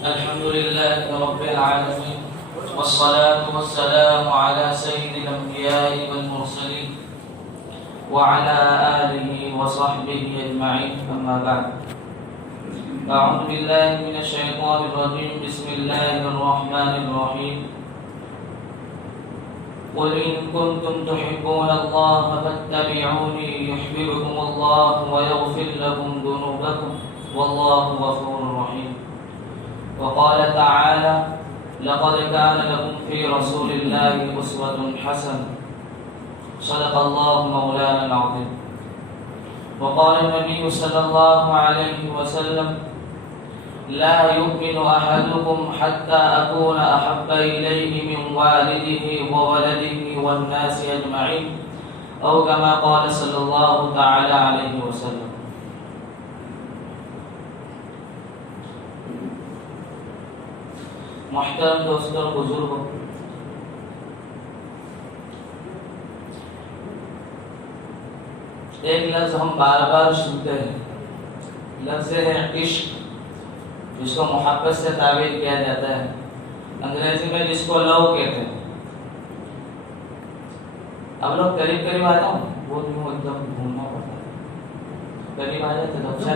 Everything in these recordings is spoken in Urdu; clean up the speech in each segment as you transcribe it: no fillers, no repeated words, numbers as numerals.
الحمد لله رب العالمين والصلاة والسلام على سيد الأنبياء والمرسلين وعلى آله وصحبه أجمعين أما بعد أعوذ بالله من الشيطان الرجيم بسم الله الرحمن الرحيم قل إن كنتم تحبون الله فاتبعوني يحببكم الله ويغفر لكم ذنوبكم والله غفور رحيم. وقال تعالى لقد كان لكم في رسول الله أسوة حسنة صدق الله مولانا العظيم. وقال النبي صلى الله عليه وسلم لا يؤمن أحدكم حتى أكون أحب إليه من والده وولده والناس أجمعين أو كما قال صلى الله تعالى عليه وسلم. محترم دوستوں اور بزرگوں، ایک لفظ ہم بار بار سنتے ہیں، لفظ ہے عشق، جس کو محبت سے تعبیر کیا جاتا ہے، انگریزی میں جس کو لو کہتے ہیں. اب لوگ قریب قریب آ جاؤ، وہ بھی ایک دم گھومنا پڑتا ہے، قریب آ جاتے تو اچھا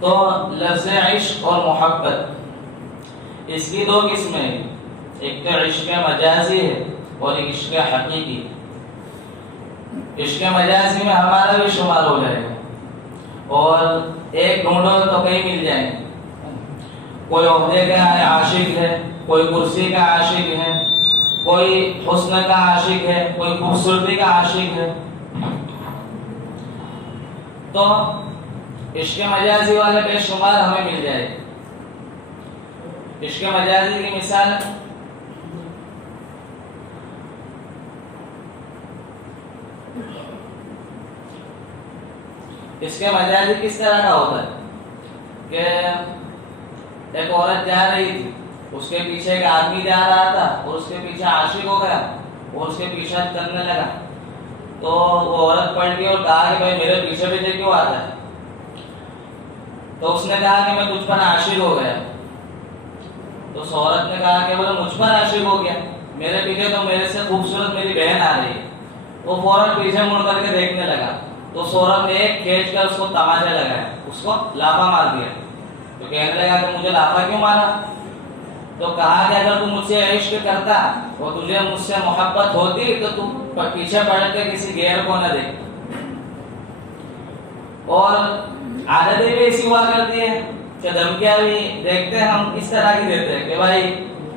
تو لفظ عشق اور محبت اس کی دو قسمیں ہیں، ایک تو عشق مجازی ہے اور ایک عشق حقیقی. عشق مجازی میں ہمارا بھی شمار ہو جائے گا اور ایک ڈھونڈو تو کہیں مل جائیں گے. کوئی عہدے کا عاشق ہے، کوئی کرسی کا عاشق ہے، کوئی حسن کا عاشق ہے، کوئی خوبصورتی کا عاشق ہے. تو عشق مجازی والے بے شمار ہمیں مل جائے. عشق مجازی کی مثال اس کے مجازی کس طرح کا ہوتا ہے کہ ایک عورت جا رہی تھی، اس کے پیچھے ایک آدمی جا رہا تھا اور اس کے پیچھے عاشق ہو گیا اور اس کے پیچھے چلنے لگا. تو وہ عورت پلٹ گئی اور کہا کہ بھائی میرے پیچھے پیچھے کیوں آتا ہے؟ تو اس نے کہا کہ میں تجھ پر عاشق ہو گیا. تو اس عورت نے کہا کہ وہ مجھ پر عاشق ہو گیا، میرے پیچھے تو میرے سے خوبصورت میری بہن آ رہی ہے. وہ فوراً پیچھے مڑ کر کے دیکھنے لگا تو اس عورت نے ایک کھینچ کر اس کو تماچا لگایا، اس کو لافا مار دیا. تو کہنے لگا کہ مجھے لافا کیوں مارا؟ تو کہا کہ اگر تو مجھ سے عشق کرتا اور تجھے مجھ سے محبت ہوتی تو تم پیچھے پلٹ کے کسی غیر کو نہ دیکھ. اور عادتیں بھی ایسی ہوا کرتی ہے کہ دھمکیاں بھی دیکھتے ہیں ہم اس طرح کی دیتے ہیں کہ بھائی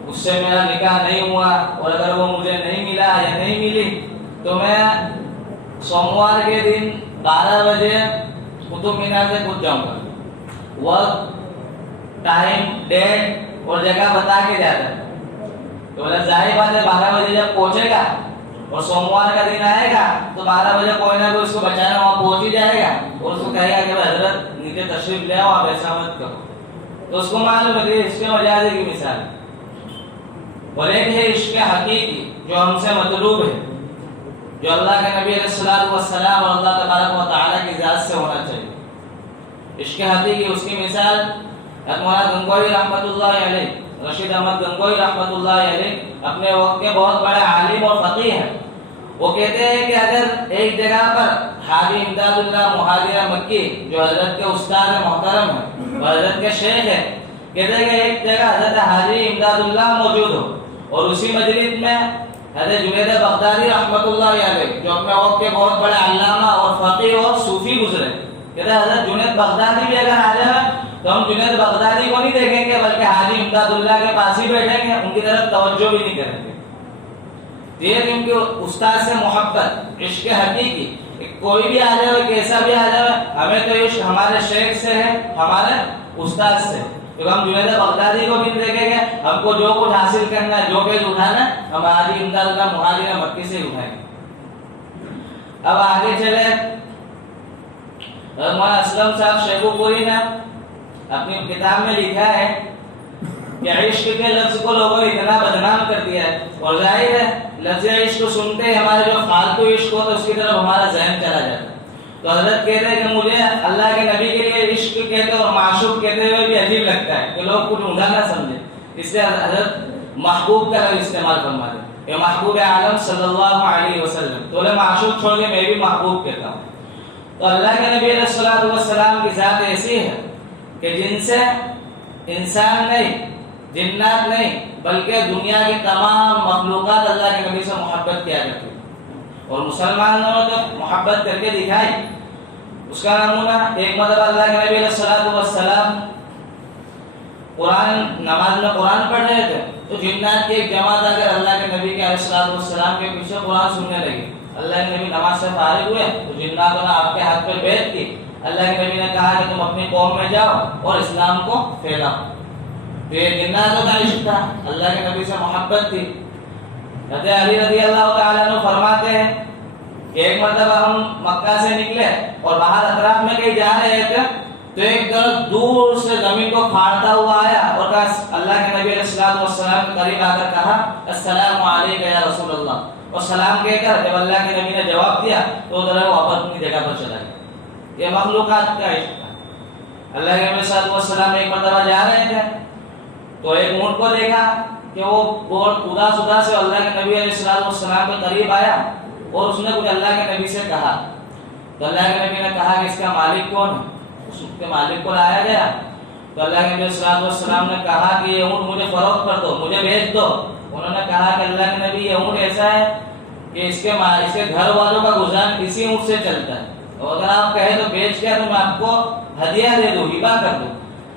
اس سے میرا نکاح نہیں ہوا اور اگر وہ مجھے نہیں ملا یا نہیں ملی تو میں سوموار کے دن 12 بجے قطب مینار سے کود جاؤں گا. وقت، ٹائم، ڈیٹ اور جگہ بتا کے جاتا ہے. تو بولے ظاہر بات ہے 12 بجے جب پہنچے گا اور سوموار کا دن آئے گا تو 12 بجے کوئی نہ کوئی اس کو بچانا وہاں پہنچ ہی جائے گا اور اس کو کہے گا کہ حضرت نیچے تشریف لے آؤ، آپ ایسا مت کرو. تو اس کو معلوم ہے کہ اس کے مجازی کی مثال. اور ایک ہے عشق حقیقی جو ہم سے مطلوب ہے، جو اللہ کے نبی علیہ الصلوۃ والسلام اور اللہ تبارک و تعالیٰ کی ذات سے ہونا چاہیے. عشق حقیقی اس کی مثال مولانا گنگوئی رحمۃ اللہ علیہ، رشید احمد گنگوئی رحمۃ اللہ علیہ اپنے وقت کے بہت بڑے عالم اور فقیہ ہیں. وہ کہتے ہیں کہ اگر ایک جگہ پر حاجی امداد اللہ مہاجر مکی جو حضرت کے استاد محترم ہیں اور حضرت کے شیخ ہیں، کہتے ہیں کہ ایک جگہ حضرت حاجی امداد اللہ موجود ہو اور اسی مجلس میں حضرت جنید بغدادی رحمۃ اللہ علیہ جو اپنے وقت کے بہت بڑے علامہ اور فقیہ اور صوفی گزرے، کہتے ہیں حضرت جنید بغدادی بھی اگر آ جائے تو ہم جنید بغدادی کو نہیں دیکھیں گے بلکہ حاجی امداد اللہ کے پاس ہی بیٹھیں گے، ان کی طرف توجہ بھی نہیں کریں گے. یہ ان کے استاد سے محبت، عشق حقیقی. کوئی بھی آ جائے، کیسا بھی آ جائے، ہمیں تو عشق ہمارے شیخ سے ہے، ہمارے استاد سے. تو ہم جنید بغدادی کو بھی دیکھیں گے، ہم کو جو کچھ حاصل کرنا ہے، جو پیج اٹھانا ہے، ہم حاجی امداد اللہ مہاجر مکی سے ہی اٹھائیں گے. اب آگے چلے، مولانا اسلم صاحب شیخو پوری نے اپنی کتاب میں لکھا ہے کہ عشق کے لفظ کو لوگوں نے اتنا بدنام کر دیا ہے، اور ظاہر ہے لفظ عشق کو سنتے ہی ہمارے جو فالتو عشق ہوتا ہے اس کی طرف ہمارا ذہن چلا جاتا ہے. تو حضرت کہتے ہیں کہ مجھے اللہ کے نبی کے لیے عشق کہتے اور معشوق کہتے ہوئے بھی عجیب لگتا ہے کہ لوگ کچھ اونچا نہ سمجھے، اس لیے حضرت محبوب کا لفظ استعمال فرماتے ہیں کہ محبوب عالم صلی اللہ علیہ وسلم، تو بولے معشوق چھوڑ کے میں بھی محبوب کہتا ہوں۔ تو اللہ کے نبی علیہ الصلوۃ والسلام کی ذات ایسی ہے کہ جن سے انسان نہیں، جنات نہیں، بلکہ دنیا کی تمام مخلوقات اللہ کے نبی سے محبت کیا کرتی ہے، اور مسلمانوں نے تو محبت کر کے دکھائی۔ اس کا نمونہ ایک مرتبہ اللہ کے نبی علیہ الصلوۃ والسلام قرآن نماز میں قرآن پڑھ رہے تھے، تو جنات کی ایک جماعت آ کر اللہ کے نبی کے علیہ الصلوۃ والسلام کے پیچھے قرآن سننے لگی۔ اللہ کے نبی نماز سے فارغ ہوئے تو جناتوں نے آپ کے ہاتھ پہ بیعت کی۔ اللہ کے نبی نے کہا کہ تم اپنی قوم میں جاؤ اور اسلام کو پھیلاؤ۔ تو یہ جناتوں کا عشق تھا، اللہ کے نبی سے محبت تھی۔ حضرت علی رضی اللہ تعالیٰ عنہ فرماتے ہیں کہ ایک مرتبہ ہم مکہ سے نکلے اور باہر اطراف میں کہیں جا رہے تھے، تو ایک درخت دور سے زمین کو پھاڑتا ہوا آیا اور کہا، اللہ کے نبی علیہ الصلوۃ والسلام کے قریب آ کر کہا السلام علیکم یا رسول اللہ، اور سلام کہہ کر جب اللہ کے نبی نے جواب دیا تو ذرا واپس اپنی جگہ پر چلا گیا۔ یہ مخلوقات کا عشق تھا۔ اللہ کے نبی علیہ الصلوۃ والسلام ایک مرتبہ جا رہے تھے تو ایک اونٹ کو دیکھا کہ وہ بہت اداس سے اللہ کے نبی علیہ الصلوۃ والسلام کے قریب آیا اور اس نے کچھ اللہ کے نبی سے کہا، تو اللہ کے نبی نے کہا کہ اس کا مالک کون ہے؟ اس کے مالک کو لایا گیا تو اللہ کے نبی صلی اللہ علیہ وسلم نے کہا کہ یہ اونٹ مجھے فروخت کر دو، مجھے بیچ دو۔ انہوں نے کہا کہ اللہ کے نبی یہ اونٹ ایسا ہے کہ اس کے گھر والوں کا گزارا اسی اونٹ سے چلتا ہے، اور اگر آپ کہیں تو بیچ کے تو میں آپ کو ہدیہ دے دوں، ہبہ کر دوں۔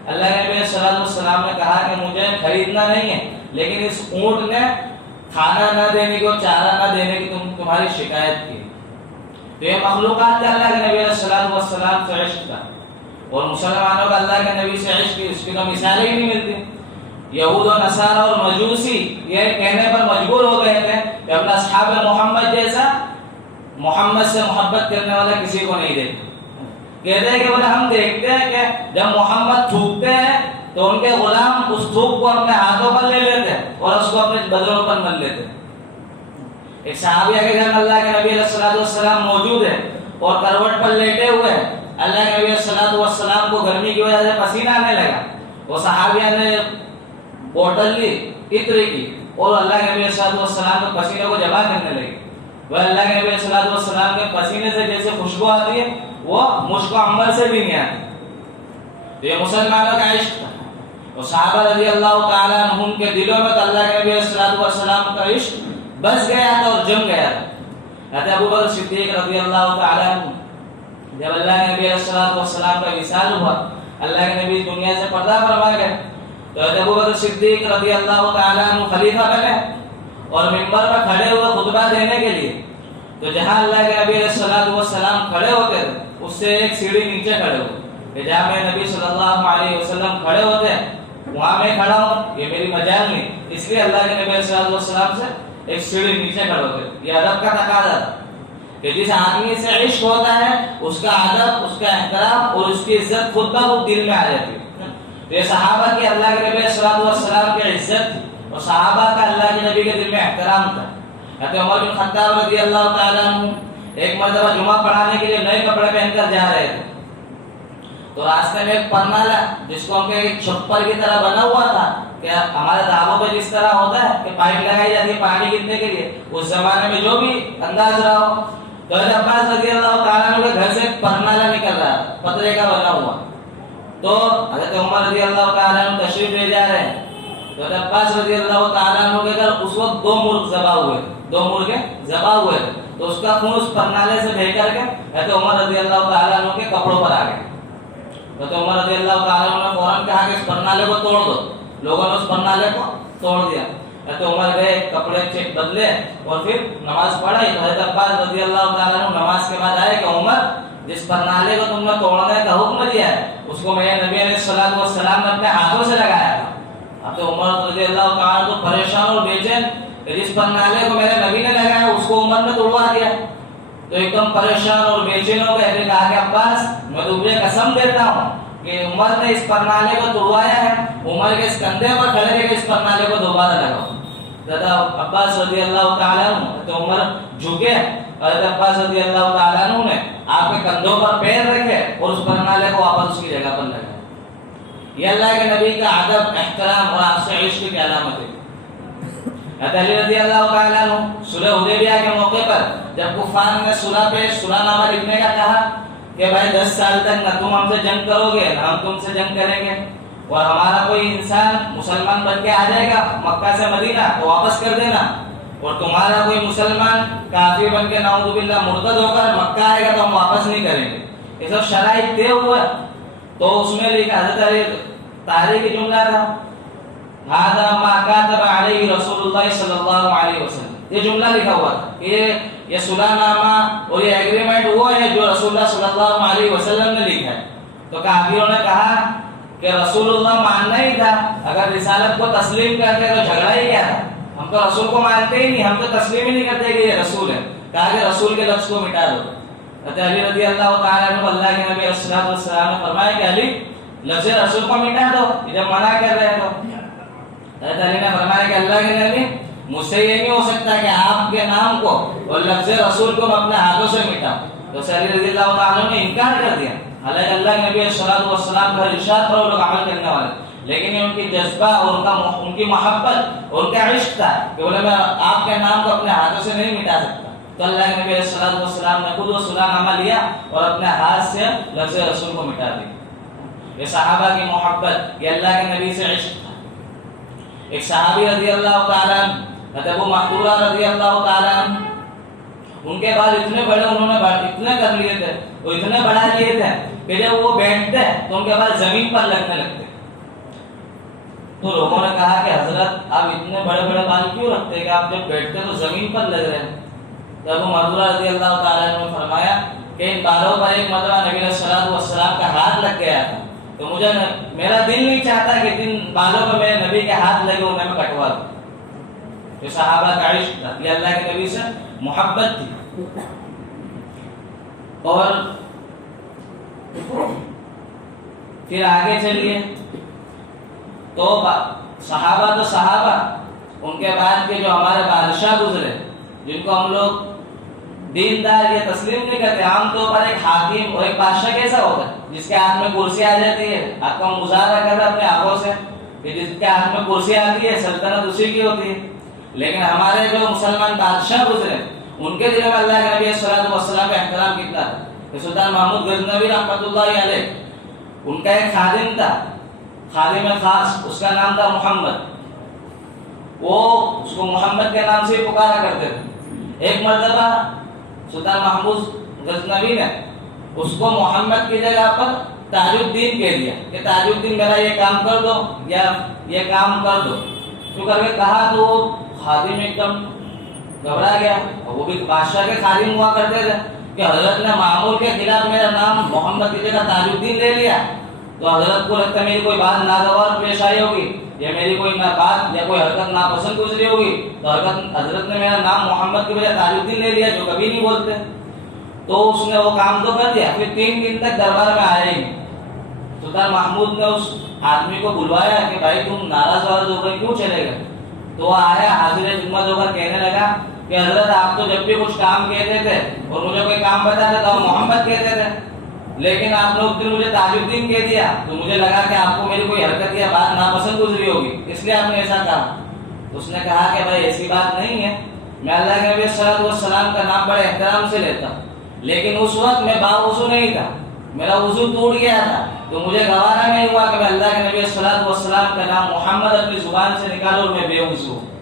اللہ کے نبی صلی اللہ علیہ وسلم نے کہا کہ مجھے خریدنا نہیں ہے، لیکن اس اونٹ نے کھانا نہ دینے کی اور چارہ نہ دینے کی تمہاری شکایت کی۔ تو یہ مخلوقات کا اللہ کے نبی علیہ الصلوۃ والسلام سے عشق تھا، اور مسلمانوں کا اللہ کے نبی سے عشق کی اس کی تو مثالیں ہی نہیں ملتی۔ یہود و نصارہ اور مجوسی یہ کہنے پر مجبور ہو گئے تھے کہ اپنا اصحاب محمد جیسا محمد سے محبت کرنے والا کسی کو نہیں دیکھتے۔ کہتے ہیں کہ بولے ہم دیکھتے ہیں کہ جب محمد تھوکتے ہیں تو ان کے غلام اس تھوک کو اپنے ہاتھوں پر لے لیتے ہیں اور اس کو اپنے بدنوں پر مل لیتے ہیں۔ ایک صحابیہ کے گھر میں اللہ کے نبی علیہ الصلوۃ والسلام موجود ہے اور کروٹ پر لیٹے ہوئے ہیں۔ اللہ کے نبی علیہ الصلوۃ والسلام کو گرمی کی وجہ سے پسینہ آنے لگا، وہ صحابیہ نے بوتل لی عطر کی اور اللہ کے نبی علیہ الصلوۃ والسلام کے پسینے کو جمع کرنے لگی۔ وہ اللہ کے نبی علیہ الصلوۃ والسلام کے پسینے سے جیسے خوشبو آتی ہے وہ مشک و عنبر سے بھی نہیں آتی۔ تو یہ مسلمانوں کا عشق تھا، اور صحابہ رضی اللہ تعالیٰ عنہم کے دلوں میں تو اللہ کے نبی علیہ الصلوۃ والسلام کا عشق بس گیا تھا اور جم گیا تھا۔ حضرت ابوبکر صدیق رضی اللہ تعالیٰ عنہ جب اللہ کے نبی علیہ الصلوۃ والسلام کا وصال ہوا، اللہ کے نبی دنیا سے پردہ فرما گئے، تو حضرت ابوبکر صدیق رضی اللہ تعالیٰ عنہ خلیفہ بنے اور منبر پر کھڑے ہوئے خطبہ دینے کے لیے۔ تو جہاں اللہ کے نبی علیہ الصلوۃ والسلام کھڑے ہوتے تھے اس سے ایک سیڑھی نیچے کھڑے ہوئے کہ جہاں میں نبی صلی اللہ علیہ وسلم کھڑے ہوتے ہیں وہاں میں کھڑا ہوں، یہ میری مجال نہیں، اس لیے اللہ کے نبی علیہ الصلوۃ والسلام سے ایک سیڑھی نیچے کھڑے ہوتے۔ یہ ادب کا تقاضا تھا کہ جس آدمی سے عشق ہوتا ہے اس کا ادب، اس کا احترام اور اس کی عزت خود بخود دل میں آ جاتی ہے۔ تو یہ صحابہ کی اللہ کے نبی علیہ الصلوۃ والسلام کی عزت تھی، اور صحابہ کا اللہ کے نبی کے دل میں احترام تھا۔ حضرت عمر بن خطاب رضی اللہ تعالیٰ عنہ ایک مرتبہ جمعہ پڑھانے کے لیے نئے کپڑے پہن کر جا رہے تھے، تو راستے میں ایک پرنالہ جس کو ہم کہ ایک چھپر کی طرح بنا ہوا تھا کہ ہمارے ڈھابوں پہ جس طرح ہوتا ہے کہ پائپ لگائی جاتی ہے پانی گرنے کے لیے، اس زمانے میں جو بھی انداز رہا ہو، تو حضرت عباس رضی اللہ تعالیٰ عنہ کے گھر سے ایک پرنالہ نکل رہا تھا پترے کا بنا ہوا، تو حضرت عمر رضی اللہ تعالیٰ عنہ تشریف لے جا رہے ہیں، تو حضرت عباس رضی اللہ تعالیٰ عنہ کے گھر اس وقت دو مرغے ذبح ہوئے، تو اس کا خون اس پرنالے سے بہہ کر کے حضرت عمر رضی اللہ تعالیٰ عنہ کے کپڑوں پر آ گیا۔ تو عمر رضی اللہ تعالیٰ عنہ نے فوراً کہا کہ اس پرنالے کو توڑ دو، لوگوں نے اس پرنالے کو توڑ دیا۔ حضرت عمر گئے کپڑے بدلے اور پھر نماز پڑھائی، تو حضرت عباس رضی اللہ تعالیٰ عنہ نماز کے بعد آئے کہ عمر جس پرنالے کو تم نے توڑنے کا حکم دیا ہے اس کو میں نبی علیہ الصلوۃ والسلام نے اپنے ہاتھوں سے لگایا تھا۔ اب تو عمر رضی اللہ تعالیٰ عنہ پریشان اور بے چین کہ جس پرنالے کو میرے نبی نے لگایا اس کو عمر نے توڑوا دیا، تو ایک دم پریشان اور بے چین ہو گئے۔ کہا کہ عباس میں تجھے قسم دیتا ہوں کہ عمر نے اس پرنالے کو توڑوایا ہے، عمر کے اس کندھے پر کھڑے رہ کے اس پرنالے کو دوبارہ لگاؤ۔ حضرت عباس رضی اللہ تعالیٰ عنہ تو عمر جھکے حضرت عباس رضی اللہ تعالیٰ عنہ نے آپ کے کندھوں پر پیر رکھے اور اس پرنالے کو واپس اس کی جگہ پر لگایا. یہ اللہ کے نبی کا ادب، احترام اور آپ سے عشق کی علامت ہے. حضرت علی رضی اللہ تعالیٰ عنہ صلح حدیبیہ کے موقع پر جب کفار نے صلح نامہ لکھنے کا کہا کہ بھائی 10 سال تک نہ تم ہم سے جنگ کرو گے نہ ہم تم سے جنگ کریں گے، اور ہمارا کوئی انسان مسلمان بن کے آ جائے گا مکہ سے مدینہ تو واپس کر دینا، اور تمہارا کوئی مسلمان کافر بن کے نعوذ باللہ مرتد ہو کر مکہ آئے گا تو ہم واپس نہیں کریں گے. یہ سب شرائط طے ہوا. تو اس میں لکھا حضرت علی تاریخی جملہ تھا، هذا ما كاتب علیہ رسول اللہ صلی اللہ علیہ وسلم. یہ جملہ لکھا ہوا تھا کہ یہ صلح نامہ اور یہ ایگریمنٹ وہ ہے جو رسول اللہ صلی اللہ علیہ وسلم نے لکھا ہے. تو کافروں نے کہا کہ رسول اللہ ماننا ہی تھا، اگر رسالت کو تسلیم کرتے تو جھگڑا ہی کیا تھا، ہم تو رسول کو مانتے ہی نہیں، ہم تو تسلیم ہی نہیں کرتے کہ یہ رسول ہے. کہا کہ رسول کے لفظ کو مٹا دو. حضرت علی رضی اللہ تعالیٰ عنہ اللہ کے نبی صلی اللہ علیہ وسلم نے فرمایا کہ علی لفظ رسول کو مٹا دو، جب منع کر رہے تو. حضرت علی نے فرمایا کہ اللہ کے نبی مجھ سے یہ نہیں ہو سکتا کہ آپ کے نام کو اور لفظ رسول کو میں اپنے ہاتھوں سے مٹاؤں. تو علی رضی اللہ تعالیٰ نے انکار کر دیا. حالانکہ اللہ کے نبی صلی اللہ علیہ وسلم کا ارشاد پر وہ لوگ عمل کرنے والے، لیکن ان کی جذبہ اور ان کی محبت اور ان کا عشق تھا کہ بولے میں آپ کے نام کو اپنے ہاتھوں سے نہیں مٹا سکتا. تو اللہ کے نبی صلی اللہ علیہ وسلم نے خود وہ صلح نامہ لیا اور اپنے ہاتھ سے لفظ رسول کو مٹا دیا. یہ صحابہ کی محبت، یہ اللہ کے نبی سے عشق تھا. ایک صحابی رضی اللہ تعالیٰ حضرت ابو محذورہ رضی اللہ تعالیٰ ان کے بال اتنے بڑے انہوں نے اتنے کر لیے تھے، وہ اتنے بڑھا لیے تھے کہ جب وہ بیٹھتے تو ان کے بال زمین پر لگنے لگتے. تو لوگوں نے کہا کہ حضرت آپ اتنے بڑے بڑے بال کیوں رکھتے کہ آپ جب بیٹھتے تو زمین پر لگ رہے ہیں. تو ابو محذورہ رضی اللہ تعالیٰ نے فرمایا کہ ان بالوں پر ایک مرتبہ نبی علیہ الصلوۃ والسلام کا ہاتھ لگ گیا تھا، تو مجھے میرا دل نہیں چاہتا کہ جن بالوں پر میرے نبی کے ہاتھ لگے انہیں میں کٹوا دوں. جو صحابہ کا عشق تھا، یہ اللہ کے نبی سے محبت تھی. اور پھر آگے چلیے تو صحابہ ان کے بعد کے جو ہمارے بادشاہ گزرے جن کو ہم لوگ دیندار یہ تسلیم نہیں کرتے. عام طور پر ایک حاکم اور ایک بادشاہ کیسا ہوتا ہے جس کے ہاتھ میں کرسی آ جاتی ہے، آپ کا مظاہرہ کر رہا ہے اپنے آنکھوں سے کہ جس کے ہاتھ میں کرسی آتی ہے سلطنت اسی کی ہوتی ہے. لیکن ہمارے جو مسلمان بادشاہ گزرے ان کے دل میں اللہ کے نبی صلی اللہ علیہ وسلم کا احترام کتنا تھا. سلطان محمود غزنوی رحمۃ اللہ علیہ ان کا ایک خادم تھا، خادم خاص، اس کا نام تھا محمد. وہ اس کو محمد کے نام سے پکارا کرتے تھے. ایک مرتبہ سلطان محمود غزنوی نے اس کو محمد کی جگہ پر تاج الدین کہہ دیا کہ تاج الدین میرا یہ کام کر دو یا یہ کام کر دو. تو کر کے کہا تو وہ خادم ایک دم گھبرا گیا، اور وہ بھی بادشاہ کے خادم ہوا کرتے تھے کہ حضرت نے معمول کے خلاف میرا نام محمد کی جگہ تاج الدین لے لیا، تو حضرت کو لگتا ہے میری کوئی بات ناگوار پیش آئی ہوگی یا میری کوئی بات یا کوئی حرکت ناپسند گزری ہوگی، تو حضرت نے میرا نام محمد کی بجائے تاج الدین لے لیا جو کبھی نہیں بولتے. تو اس نے وہ کام تو کر دیا، پھر 3 دن تک دربار میں آیا ہی نہیں. سلطان محمود نے اس آدمی کو بلوایا کہ بھائی تم ناراض ہو کر کیوں چلے گئے. تو وہ آیا حاضر خدمت ہو کر کہنے لگا کہ حضرت آپ تو جب بھی کچھ کام کہتے تھے اور مجھے کوئی کام بتاتے تو محمد کہتے تھے، لیکن آپ نے اس دن مجھے تاج الدین کہہ دیا تو مجھے لگا کہ آپ کو میری کوئی حرکت یا بات ناپسند گزری ہوگی، اس لیے آپ نے ایسا کہا. تو اس نے کہا کہ بھائی ایسی بات نہیں ہے، میں اللہ کے نبی صلی اللہ علیہ وسلم کا نام بڑے احترام سے لیتا ہوں، لیکن اس وقت میں باوضو نہیں تھا، میرا وضو ٹوٹ گیا تھا، تو مجھے گوارا نہیں ہوا کہ میں اللہ کے نبی صلی اللہ علیہ وسلم کا نام محمد اپنی زبان سے نکالوں اور میں بے وضو ہوں.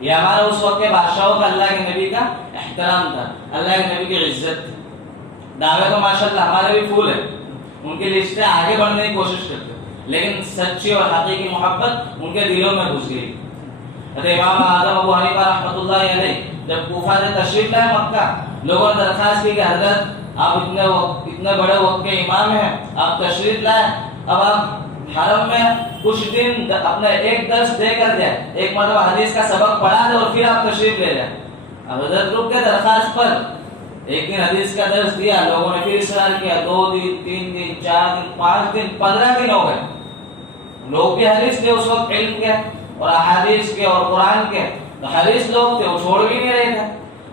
یہ ہمارا اس وقت کے بادشاہوں کا اللہ کے نبی کا احترام تھا، اللہ کے نبی کی عزت تھی. دعوے تو ماشاءاللہ ہمارے بھی پھول ہے، ان کے لسٹیں آگے بڑھنے کی کوشش کرتے، لیکن سچی اور حقیقی محبت ان کے دلوں میں گھس گئی. امام اعظم ابو حنیفہ رحمۃ اللہ علیہ جب کوفہ سے تشریف لائے مکہ، لوگوں نے درخواست کی کہ حضرت آپ اتنے بڑے وقت کے امام ہیں، آپ تشریف لائے، اب آپ حرم میں کچھ دن اپنا ایک درس دے کر جائے، ایک مرتبہ حدیث کا سبق پڑھا دے اور پھر آپ تشریف لے جائیں. اب حضرت رک کے درخواست پر ایک دن حدیث کا درس دیا، لوگوں نے پھر اصرار کیا، 2 دن 3 دن 4 دن 5 دن 15 دن ہو گئے. لوگ بھی حدیث کے اس وقت علم کے اور احادیث کے اور قرآن کے، تو حدیث لوگ تھے وہ چھوڑ بھی نہیں رہے تھے.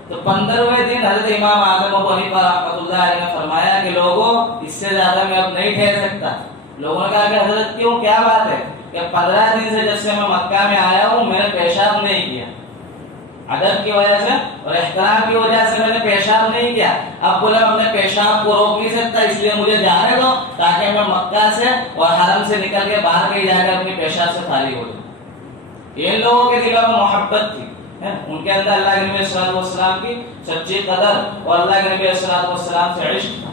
تو 15ویں دن حضرت امام اعظم ابو حنیفہ رحمۃ اللہ علیہ نے فرمایا کہ لوگوں اس سے زیادہ میں اب نہیں ٹھہر سکتا. لوگوں نے کہا کہ حضرت کیوں, کیا بات ہے؟ کہ 15 دن سے جب سے میں مکہ میں آیا ہوں میں نے پیشاب نہیں کیا, ادب کی وجہ سے اور احترام کی وجہ سے میں نے پیشاب نہیں کیا. اب بولے میں پیشاب کو روک نہیں سکتا, اس لیے مجھے جانے دو تاکہ میں مکہ سے اور حرم سے نکل کے باہر کہیں جا کر اپنی پیشاب سے خالی ہو جاؤں. ان لوگوں کے دلوں میں محبت تھی, ان کے اندر اللہ کے نبی صلی اللہ علیہ وسلم کی سچی قدر اور اللہ کے نبی صلی اللہ علیہ وسلم سے عشق تھا.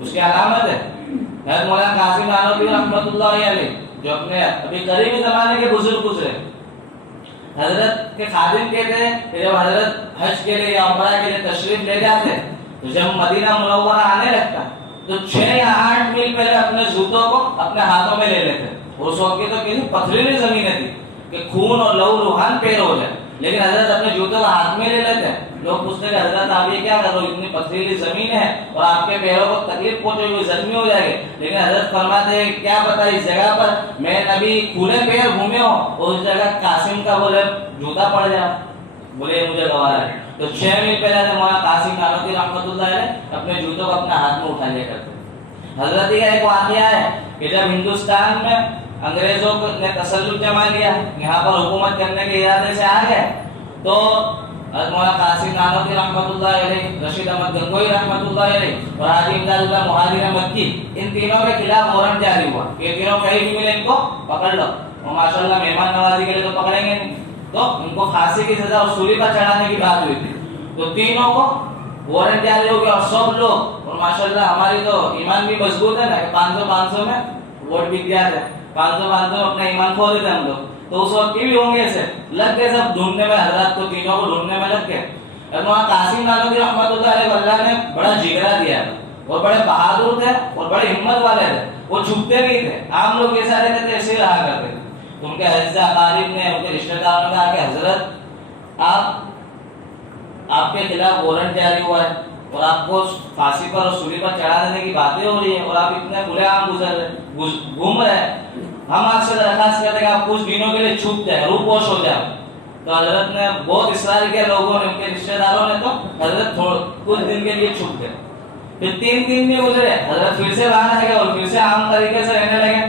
اس کی علامت ہے حضرت مولانا قاسم نانوتوی رحمۃ اللہ علیہ جو اپنے ابھی قریبی زمانے کے بزرگ گزرے, حضرت کے خادم کہتے ہیں کہ جب حضرت حج کے لیے یا عمرہ کے لیے تشریف لے جاتے تو جب مدینہ منورہ آنے لگتا تو 6 یا 8 میل پہلے اپنے جوتوں کو اپنے ہاتھوں میں لے لیتے. اس وقت کی تو کسی پتھریلی زمینیں تھی کہ خون اور لہو روحان پیر ہو جائے, لیکن حضرت اپنے جوتوں کو ہاتھ میں لے لیتے ہیں. لوگ پوچھتے ہیں کہ حضرت آپ یہ کیا کر رہے ہو, اتنی پتھریلی زمین ہے اور آپ کے پیروں کو تکلیف پہنچے ہوئی زخمی ہو جائے گی. لیکن حضرت فرماتے ہیں کیا پتا اس جگہ پر میں نبی کھلے پیر گھومے ہوں اور اس جگہ قاسم کا بولے جوتا پڑ جائے, بولے مجھے گوارا ہے. تو 6 مہینے پہلے مولانا قاسم نانوتوی رحمۃ اللہ علیہ اپنے جوتوں کو اپنے ہاتھ میں اٹھا لیا کرتے. حضرت کا ایک واقعہ ہے کہ جب ہندوستان میں انگریزوں نے تسلط جما لیا, یہاں پر حکومت کرنے کے ارادے سے آ گئے, تو حضرت مولانا قاسم نانوتوی رحمۃ اللہ علیہ, رشید احمد گنگوئی رحمۃ اللہ علیہ اور حاجی امداد اللہ مہاجر مکی, ان تینوں کے خلاف وارنٹ جاری ہوا. یہ تینوں کہیں بھی ملے ان کو پکڑ لو, اور ماشاءاللہ مہمان نوازی کے لیے تو پکڑیں گے نہیں, تو ان کو پھانسی کی سزا اور سولی پر چڑھانے کی بات ہوئی تھی. تو تینوں کو وارنٹ جاری ہو گیا اور سب لوگ, اور ماشاءاللہ ہماری تو ایمان بھی مضبوط ہے نا کہ 500 میں ووٹ بھی دیا ہے, 500 میں اپنا ایمان کھو دیتے ہم لوگ. تو اس وقت کی بھی ہوں گے سے لگ گئے سب ڈھونڈنے میں, حضرات کو تینوں کو ڈھونڈنے میں لگ گئے. مولانا قاسم نانوتوی رحمۃ اللہ علیہ اللہ نے بڑا جگرا دیا اور بڑے بہادر تھے اور بڑے ہمت والے تھے, وہ چھپتے بھی تھے. عام لوگ جیسا رہتے تھے ایسے رہا کرتے تھے. ان کے اعزا اقارب نے, ان کے رشتہ داروں نے کہا کہ حضرت آپ کے خلاف وارنٹ جاری ہوا ہے اور آپ کو پھانسی پر اور سولی پر چڑھا دینے کی باتیں ہو رہی ہیں اور آپ اتنے کھلے عام گھوم رہے ہیں, ہم آپ سے درخواست کرتے ہیں کہ آپ کچھ دنوں کے لیے چھپ جائیں, روپوش ہو جائیں. تو حضرت نے بہت اصرار کیا, لوگوں نے, ان کے رشتہ داروں نے, تو حضرت کچھ دن کے لیے چھپ گئے. پھر 3 دن بھی گزرے, حضرت پھر سے باہر آ گئے اور پھر سے عام طریقے سے رہنے لگے.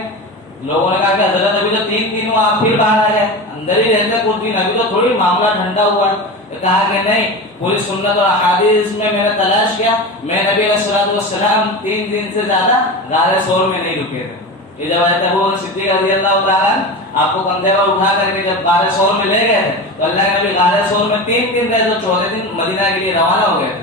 لوگوں نے کہا کہ حضرت ابھی تو 3 دن ہوا, آپ پھر باہر آ گئے, اندر ہی رہتے کچھ دن, ابھی تو تھوڑی معاملہ ٹھنڈا ہوا. کہا کہ نہیں, پوری سنت اور احادیث میں نے تلاش کیا, میں نبی علیہ الصلوۃ والسلام 3 دن سے زیادہ غار ثور میں نہیں رکے تھے. یہ جب حضرت ابو صدیق رضی اللہ تعالیٰ آپ کو کندھے پر اٹھا کر کے جب غار ثور میں لے گئے تو اللہ کے نبی غار ثور میں 3 دن رہے, تو 4تھے دن مدینہ کے لیے روانہ ہو گئے.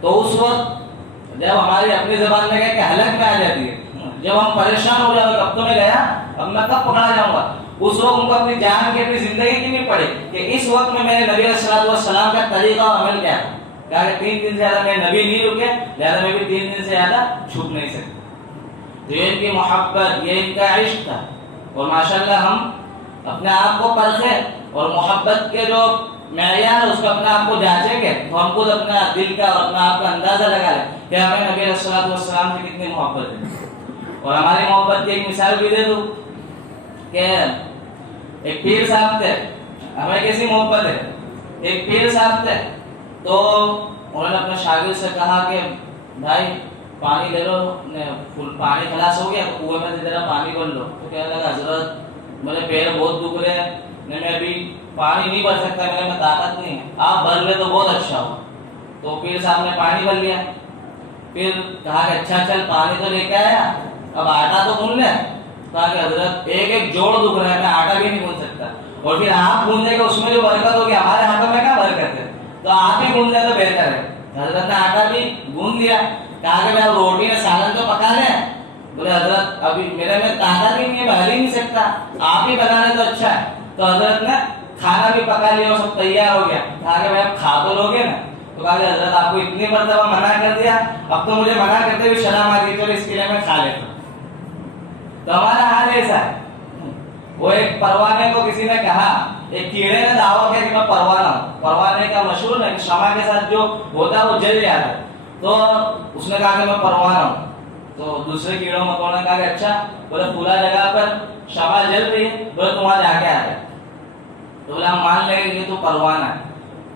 تو اس وقت جب ہماری اپنی زبان میں کہ حلق میں آ جاتی ہے, جب ہم پریشان ہو جاؤ اب تو میں گیا, اب میں کب پکڑا جاؤں گا, اس وقت ان کو اپنی جان کی, اپنی زندگی کی نہیں پڑی کہ اس وقت میں نے نبی علیہ الصلوۃ والسلام کا طریقہ اور عمل کیا تھا. کہا کہ 3 دن سے زیادہ میں نبی نہیں رکے, لہذا میں بھی 3 دن سے زیادہ چھپ نہیں سکتا. تو یہ ان کی محبت, یہ ان کا عشق تھا. اور ماشاءاللہ ہم اپنے آپ کو پرکھیں اور محبت کے جو معیار اس کو اپنے آپ کو جانچیں گے تو ہم خود اپنا دل کا اور اپنا آپ کا اندازہ لگا لیں کہ ہمیں نبی علیہ الصلوۃ والسلام سے کتنی محبت ہے. اور ہماری محبت کی ایک مثال بھی دے دوں کہ ایک پیر صاحب تھے, ہمیں کیسی محبت ہے. ایک پیر صاحب تھے, تو انہوں نے اپنے شاگرد سے کہا کہ بھائی پانی لے لو, پانی خلاص ہو گیا تو کنویں میں سے ذرا پانی بھر لو. تو کہنے لگا حضرت میرے پیر بہت دکھ رہے ہیں, میں ابھی پانی نہیں بھر سکتا, میرے میں طاقت نہیں ہے, آپ بھر لے تو بہت اچھا ہو. تو پیر صاحب نے پانی بھر لیا. پھر کہا کہ اچھا چل پانی تو لے کے آیا, اب آٹا تو گون لے. کہا کہ حضرت ایک جوڑ دکھ رہا ہے, میں آٹا بھی نہیں گون سکتا, اور پھر آپ گون دے گا اس میں جو برکت ہوگی, ہمارے ہاتھوں میں کیا برکت ہے, تو آپ ہی گون دیں تو بہتر ہے. حضرت نے آٹا بھی گون دیا. کہا کہ میں روٹی میں سالن تو پکا لیں. بولے حضرت ابھی میرے میں طاقت ہی نہیں ہے, بھر ہی نہیں سکتا, آپ ہی بنا لیں تو اچھا ہے. تو حضرت نے کھانا بھی پکا لیا اور سب تیار ہو گیا. کہا کہ بھائی آپ کھا تو لوگے نا. تو کہا کہ حضرت آپ کو اتنی مرتبہ منع کر دیا, اب تو مجھے منع کرتے ہوئے شرم آ گئی, چلو اس کے لیے میں کھا لیتا. تو ہمارا حال ایسا ہے. وہ ایک پروانے کو کسی نے کہا, ایک کیڑے نے دعویٰ کیا کہ میں پروانہ ہوں. پروانے کا مشہور ہے کہ شمع کے ساتھ جو ہوتا ہے وہ جل جاتا ہے. تو اس نے کہا کہ میں پروانہ ہوں. تو دوسرے کیڑوں مکوڑوں نے کہا کہ اچھا, بولے پورا جگہ پر شمع جل رہی ہے, بولے تم وہاں جا کے آ جائے. تو بولے ہم مان لیں گے کہ تو پروانہ ہے.